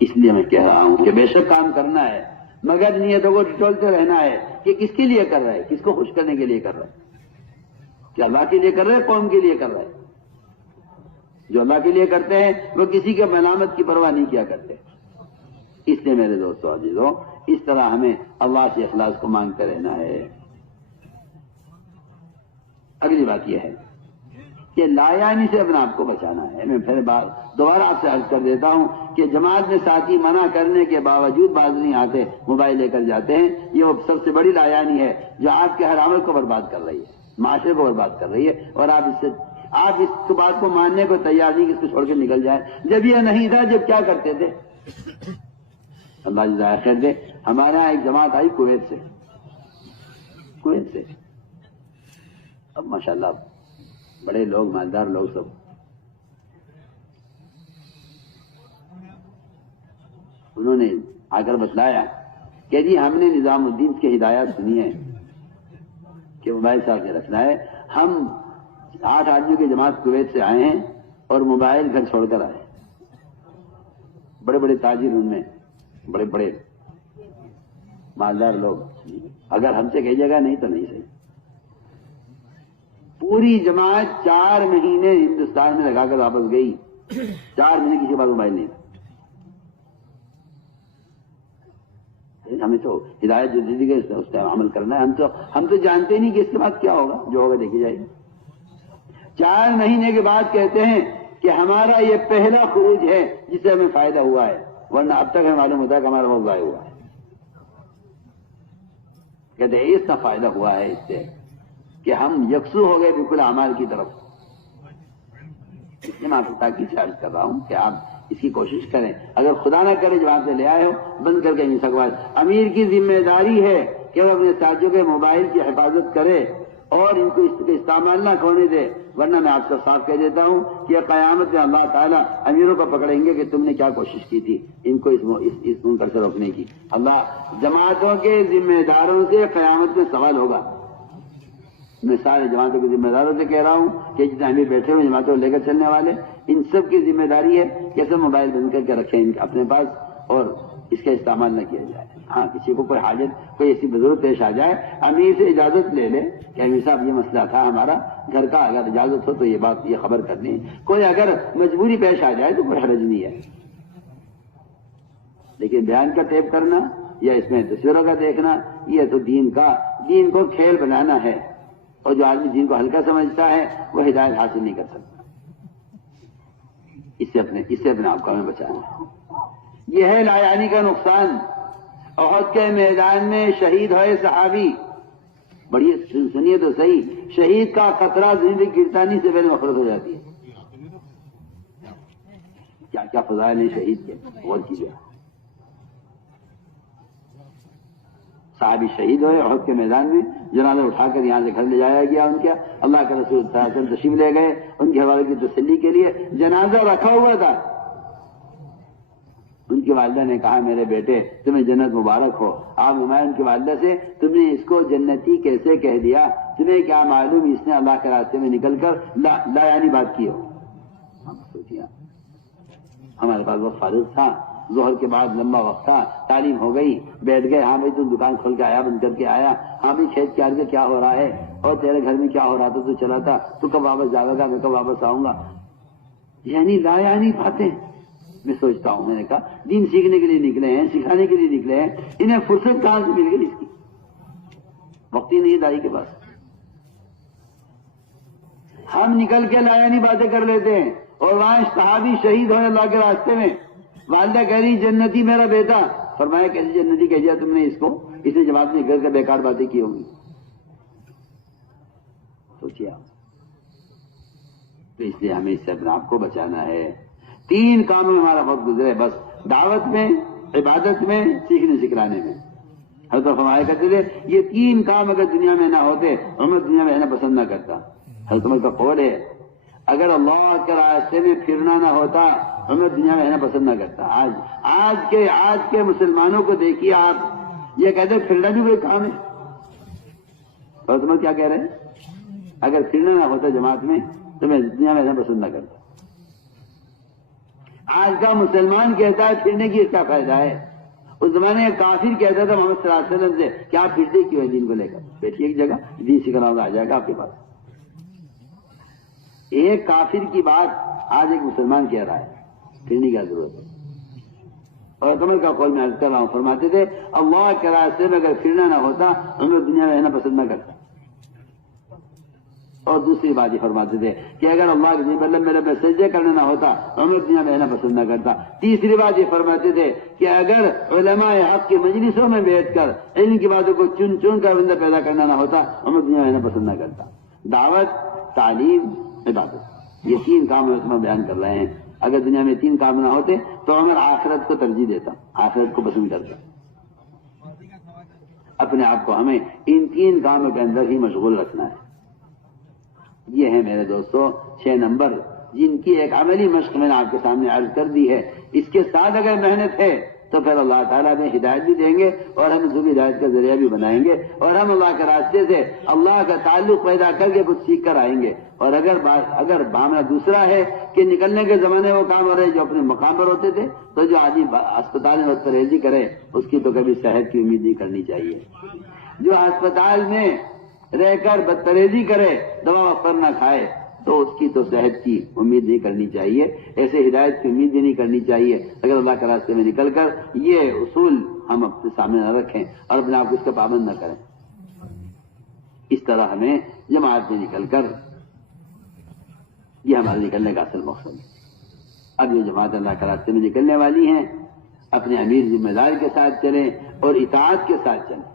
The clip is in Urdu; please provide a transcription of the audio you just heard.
اس لیے میں کہہ رہا ہوں کہ بے شک کام کرنا ہے، مگر نیتوں کو ٹٹولتے رہنا ہے کہ کس کے لیے کر رہا ہے، کس کو خوش کرنے کے لیے کر رہا ہے، کہ اللہ کے لیے کر رہا ہے، قوم کے لیے کر رہا ہے۔ جو اللہ کے لیے کرتے ہیں وہ کسی کے ملامت کی پرواہ نہیں کیا کرتے۔ اس لیے میرے دوستو عزیزوں، اس طرح ہمیں اللہ سے اخلاص کو مانگتے رہنا ہے۔ اگلی بات یہ ہے کہ لایانی سے اپنے آپ کو بچانا ہے۔ میں پھر دوبارہ آپ سے عرض کر دیتا ہوں کہ جماعت میں ساتھی منع کرنے کے باوجود باز نہیں آتے، موبائل لے کر جاتے ہیں، یہ وہ سب سے بڑی لایانی ہے جو آپ کے ہر عمل کو برباد کر رہی ہے، معاشرے کو برباد کر رہی ہے، اور آپ اس بات کو ماننے کو تیار نہیں کہ اس کو چھوڑ کے نکل جائیں۔ جب یہ نہیں تھا، جب کیا کرتے تھے؟ اللہ جزائے خیر دے، ہمارے یہاں ایک جماعت آئی کویت سے، اب ماشاءاللہ بڑے لوگ، مالدار لوگ سب، انہوں نے آ کر بتلایا کہ جی ہم نے نظام الدین کی ہدایات سنی ہے کہ موبائل صاحب کے رکھنا ہے۔ ہم 8 آدمیوں کی جماعت کویت سے آئے ہیں اور موبائل گھر چھوڑ کر آئے، بڑے بڑے تاجر ان میں، بڑے بڑے مالدار لوگ، اگر ہم سے کہیے گا نہیں تو نہیں صحیح۔ پوری جماعت 4 مہینے ہندوستان میں لگا کر واپس گئی، 4 مہینے کسی کے پاس موبائل نہیں۔ ہمیں تو ہدایت جو دی گئی اس پہ عمل کرنا ہے، ہم تو جانتے ہی نہیں کہ اس کے بعد کیا ہوگا، جو ہوگا دیکھی جائے گی۔ 4 مہینے کے بعد کہتے ہیں کہ ہمارا یہ پہلا خروج ہے جس سے ہمیں فائدہ ہوا ہے، ورنہ اب تک ہمیں معلوم ہوتا ہے کہ ہمارا وقت ضائع ہوا ہے۔ کہتے ہیں اس کا فائدہ ہوا ہے اس سے کہ ہم یکسو ہو گئے بالکل اعمال کی طرف۔ اس لیے میں آپ کو تاکید سے عرض کر رہا ہوں کہ آپ اس کی کوشش کریں، اگر خدا نہ کرے جب آپ سے لے آئے ہو بند کر کے نہیں سکوائے۔ امیر کی ذمہ داری ہے کہ وہ اپنے ساتھیوں کے موبائل کی حفاظت کرے اور ان کو اس کا استعمال نہ کھونے دے، ورنہ میں آپ کو صاف کہہ دیتا ہوں کہ قیامت میں اللہ تعالیٰ امیروں کو پکڑیں گے کہ تم نے کیا کوشش کی تھی ان کو اس منکر سے روکنے کی۔ اللہ جماعتوں کے ذمہ داروں سے قیامت میں سوال ہوگا۔ میں سارے جماعتوں کے ذمہ داروں سے کہہ رہا ہوں کہ جتنے امیر بیٹھے ہوئے جماعتوں کو لے کر چلنے والے، ان سب کی ذمہ داری ہے کہ سب موبائل بند کر کے رکھیں اپنے پاس اور اس کا استعمال نہ کیا جائے۔ ہاں کسی کو کوئی حاجت، کوئی ایسی ضرورت پیش آ جائے، امیر سے اجازت لے لے کہ امیر صاحب یہ مسئلہ تھا ہمارا گھر کا، اگر اجازت ہو تو یہ خبر کر دیں۔ کوئی اگر مجبوری پیش آ جائے تو کوئی حرج نہیں ہے، لیکن بیان کا ٹیپ کرنا یا اس میں تصویروں کا دیکھنا، یہ تو دین کو کھیل بنانا ہے، اور جو آدمی دین کو ہلکا سمجھتا ہے وہ ہدایت حاصل نہیں کر سکتا۔ اس سے اپنے آپ کو ہمیں بچانا ہے۔ یہ ہے لایانی کا نقصان۔ احد کے میدان میں شہید ہوئے صحابی، بڑی سنیے تو صحیح، شہید کا خطرہ زندگی گرتانی سے پہلے مفرط ہو جاتی ہے۔ کیا کیا فضائل ہیں شہید کے، غور کیجیے۔ صحابی شہید ہوئے احد کے میدان میں، جنازہ اٹھا کر یہاں سے گھر لے جایا گیا ان کا، اللہ کے رسول صلی اللہ علیہ وسلم تشریف لے گئے ان کے حوالے کی تسلی کے لیے۔ جنازہ رکھا ہوا تھا، ان کی والدہ نے کہا میرے بیٹے تمہیں جنت مبارک ہو۔ آپ نمائیں ان کی والدہ سے، تم نے اس کو جنتی کیسے کہہ دیا؟ تمہیں کیا معلوم اس نے اللہ کے راستے میں نکل کر لایانی بات کی ہو؟ ہم سوچیا ہمارے پاس وقت فارغ تھا، ظہر کے بعد لمبا وقت تھا، تعلیم ہو گئی، بیٹھ گئے، ہاں بھائی تو دکان کھول کے آیا، بند کر کے آیا، ہاں بھائی کھیت کے آگے کیا ہو رہا ہے اور تیرے گھر میں کیا ہو رہا تھا، تو چلا تھا، تو کب واپس جاوے گا، میں کب واپس آؤں گا؟ یعنی لایانی باتیں۔ میں سوچتا ہوں، میں نے کہا دین سیکھنے کے لیے نکلے ہیں، سکھانے کے لیے نکلے ہیں، انہیں فرصت کہاں سے مل گئی اس کی؟ وقت ہی نہیں ہے دائی کے پاس۔ ہم نکل کے لایانی باتیں کر لیتے ہیں، اور وہاں صحابی شہید ہوئے اللہ کے راستے میں، والدہ کہہ رہی جنتی میرا بیٹا، فرمایا کیسی جنتی کہہ دیا تم نے اس کو؟ اس نے جماعت میں گھر کے بیکار باتیں کی ہوں گی۔ سوچیے آپ، تو اس لیے ہمیں اس سے اپنے آپ کو بچانا ہے۔ 3 کاموں میں ہمارا وقت گزرے، بس دعوت میں، عبادت میں، سیکھنے سکھلانے میں۔ حضرت فرمایا کرتے تھے یہ 3 کام اگر دنیا میں نہ ہوتے عمر دنیا میں رہنا پسند نہ کرتا۔ حضرت عمر کا قول ہے اگر اللہ کے راستے میں پھرنا نہ ہوتا عمر دنیا میں رہنا پسند نہ کرتا۔ آج کے مسلمانوں کو دیکھیے آپ، یہ کہتے ہیں پھرنا بھی کوئی کام ہے۔ حضرت عمر کیا کہہ رہے ہیں؟ اگر پھرنا نہ ہوتا جماعت میں تو میں دنیا میں رہنا پسند نہ کرتا۔ آج کا مسلمان کہتا ہے پھرنے کی اس کا فائدہ ہے، اس زمانے میں کافر کہتا تھا محمد صلی اللہ علیہ وسلم سے کہ آپ پھرتے کیوں ہیں دین کو لے کر، بیٹھیے ایک جگہ دین سکھانا آ جائے گا آپ کے پاس۔ ایک کافر کی بات آج ایک مسلمان کہہ رہا ہے، پھرنے کی ضرورت ہے۔ اور کمر کا قول میں عرض کر رہا ہوں، فرماتے تھے اللہ کے راستے میں اگر پھرنا نہ ہوتا تو میں دنیا میں رہنا پسند نہ کرتا۔ اور دوسری بات یہ فرماتے تھے کہ اگر اللہ کے مطلب میرے میں سجدے کرنا نہ ہوتا تو میں دنیا میں رہنا پسند نہ کرتا۔ تیسری بات یہ فرماتے تھے کہ اگر علماء حق کی مجلسوں میں بیٹھ کر علم کی باتوں کو چن چن کر بندہ پیدا کرنا نہ ہوتا تو میں دنیا میں رہنا پسند نہ کرتا۔ دعوت، تعلیم، عبادت، یہ تین کام میں بیان کر رہے ہیں۔ اگر دنیا میں تین کام نہ ہوتے تو میں آخرت کو ترجیح دیتا، آخرت کو پسند کرتا۔ اپنے آپ کو ہمیں ان تین کاموں کے اندر ہی مشغول رکھنا ہے۔ یہ ہیں میرے دوستو 6 نمبر جن کی ایک عملی مشق میں نے آپ کے سامنے عرض کر دی ہے۔ اس کے ساتھ اگر محنت ہے تو پھر اللہ تعالیٰ میں ہدایت بھی دیں گے اور ہم ذریعہ ہدایت کا ذریعہ بھی بنائیں گے، اور ہم اللہ کے راستے سے اللہ کا تعلق پیدا کر کے کچھ سیکھ کر آئیں گے۔ اور اگر معاملہ دوسرا ہے کہ نکلنے کے زمانے وہ کام ہو رہے جو اپنے مقام پر ہوتے تھے، تو جو آدمی اسپتال میں بدتریزی کرے اس کی تو کبھی صحت کی امید نہیں کرنی چاہیے۔ جو اسپتال میں رہ کر بدتریزی کرے، دوا وقت نہ کھائے، تو اس کی تو صحت کی امید نہیں کرنی چاہیے، ایسے ہدایت کی امید بھی نہیں کرنی چاہیے۔ اگر اللہ کے راستے میں نکل کر یہ اصول ہم اپنے سامنے نہ رکھیں اور اپنے آپ کو اس کا پابند نہ کریں، اس طرح ہمیں جماعت میں نکل کر، یہ ہمارے نکلنے کا اصل مقصد ہے۔ اب یہ جماعت اللہ کے راستے میں نکلنے والی ہیں، اپنے امیر ذمہ دار کے ساتھ چلیں اور اطاعت کے ساتھ چلیں۔